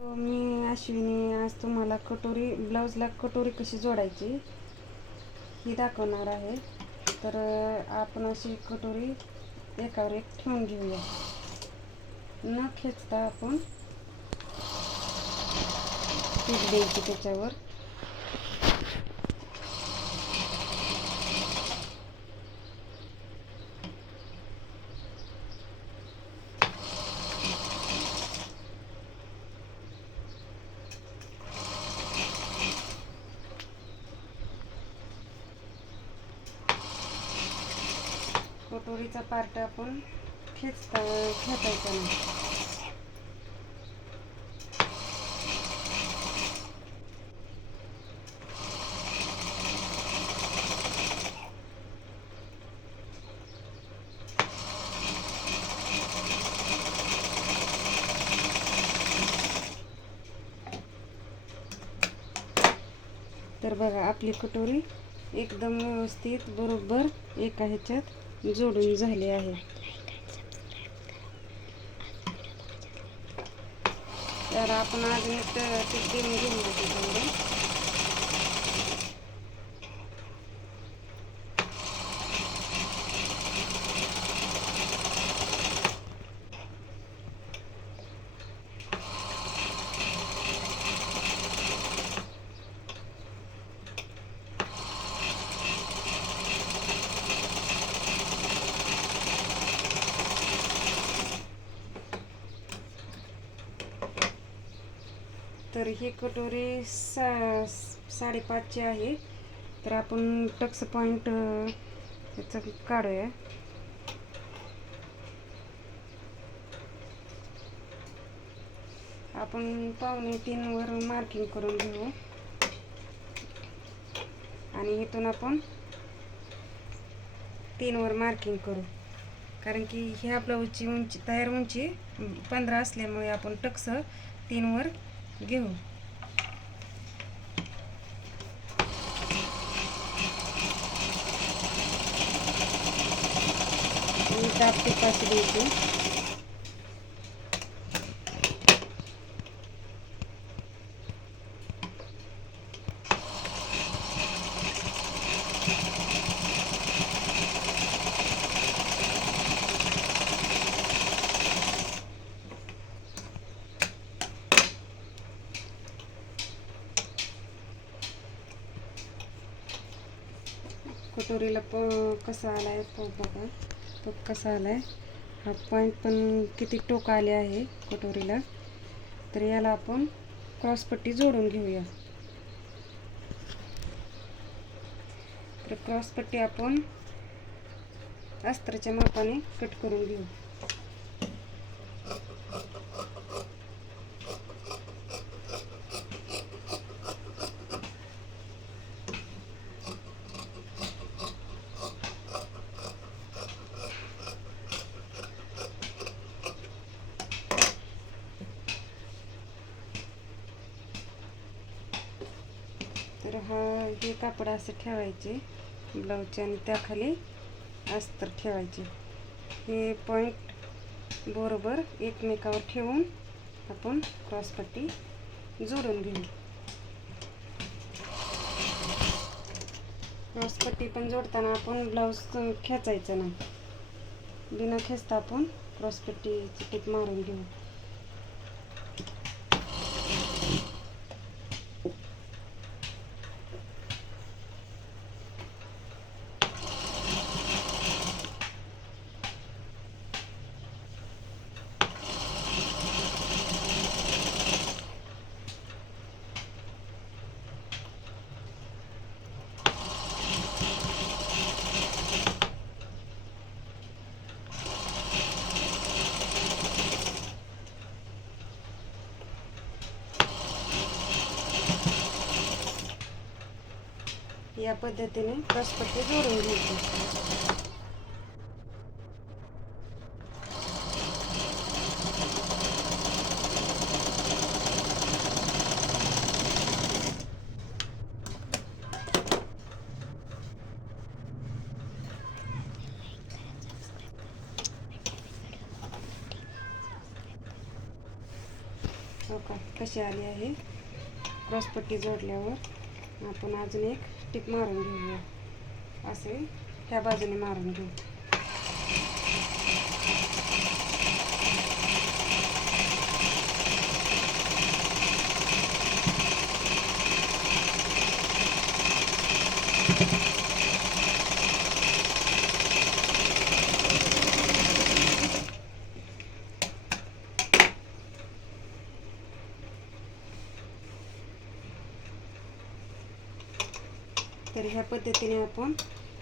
मी अश्विनी आज तुम्हाला ब्लाऊजला कटोरी कशी जोडायची ही दाखवणार आहे. तर आपण अशी कटोरी एकावर एक ठेवून घेऊया. न खेचता आपण पीठ द्यायची त्याच्यावर. कटोरीचा पार्ट आपण खेचायचा नाही. तर बघा, आपली कटोरी एकदम व्यवस्थित बरोबर एका ह्याच्यात जोडून झाली आहे. तर आपण अजून एक टीप देऊन घेऊन त्याच्यामध्ये. तर ही कटोरी 5.5ची आहे. तर आपण टक्स पॉइंट याचं काढूया. आपण 2.25 वर मार्किंग करून घेऊ आणि इथून आपण 3 वर मार्किंग करू. कारण की ह्या ब्लाऊजची उंची तयार उंची 15 असल्यामुळे आपण टक्स 3 वर घेऊ. दाब टिपाशी द्यायची. कटोरीला कसा आलाय बघा, तो कसा आलाय. हा पॉइंट पण किती टोक आले आहे कटोरीला. तर याला आपण क्रॉसपट्टी जोडून घेऊया. तर क्रॉसपट्टी आपण अस्त्राच्या मापाने कट करून घेऊ. तर हे कापड असं ठेवायचे ब्लाऊजचे आणि त्याखाली अस्तर ठेवायचे. हे पॉइंट बरोबर एकमेकावर ठेवून आपण क्रॉसपट्टी जोडून घेऊ. क्रॉसपट्टी पण जोडताना आपण ब्लाऊज खेचायचं नाही. बिना खेचता आपण क्रॉसपट्टीची टीप मारून घेऊ. या पद्धतीने क्रॉसपट्टी जोडून घ्यायची. हो का. कशी आली आहे. क्रॉसपट्टी जोडल्यावर आपण अजून एक टिप मारून घेऊया. असे ह्या बाजूने मारून घेऊ. तर ह्या पद्धतीने आपण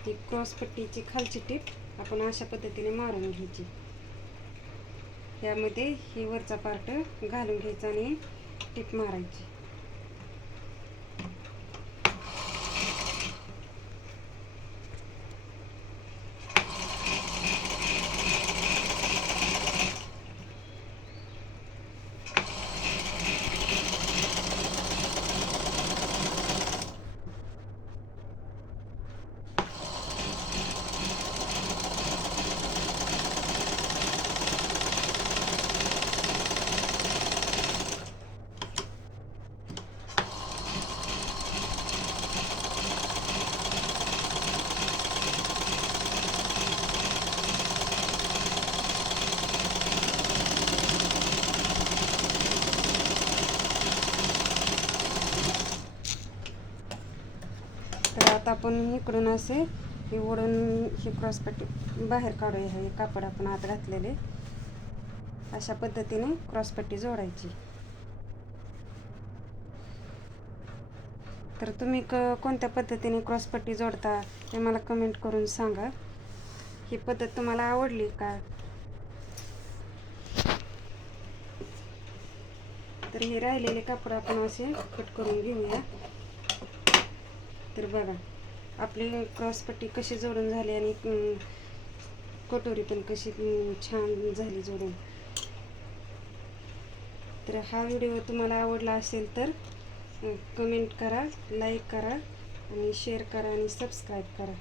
ही क्रॉसपट्टीची खालची टीप आपण अशा पद्धतीने मारून घ्यायची. यामध्ये ही वरचा पार्ट घालून घ्यायचा आणि टीप मारायची. तर आता आपण इकडून असे हे ओढून ही क्रॉसपट्टी बाहेर काढूया. हे कापड आपण आत घातलेले अशा पद्धतीने क्रॉसपट्टी जोडायची. तर तुम्ही कोणत्या पद्धतीने क्रॉसपट्टी जोडता ते मला कमेंट करून सांगा. ही पद्धत तुम्हाला आवडली का? तर हे राहिलेले कापड आपण असे कट करून घेऊया. तर बघा आपली क्रॉसपट्टी कशी जोडून झाली आणि कटोरी पण कशी छान झाली जोडून. तर हा व्हिडिओ तुम्हाला आवडला असेल तर कमेंट करा, लाईक करा आणि शेअर करा आणि सबस्क्राईब करा.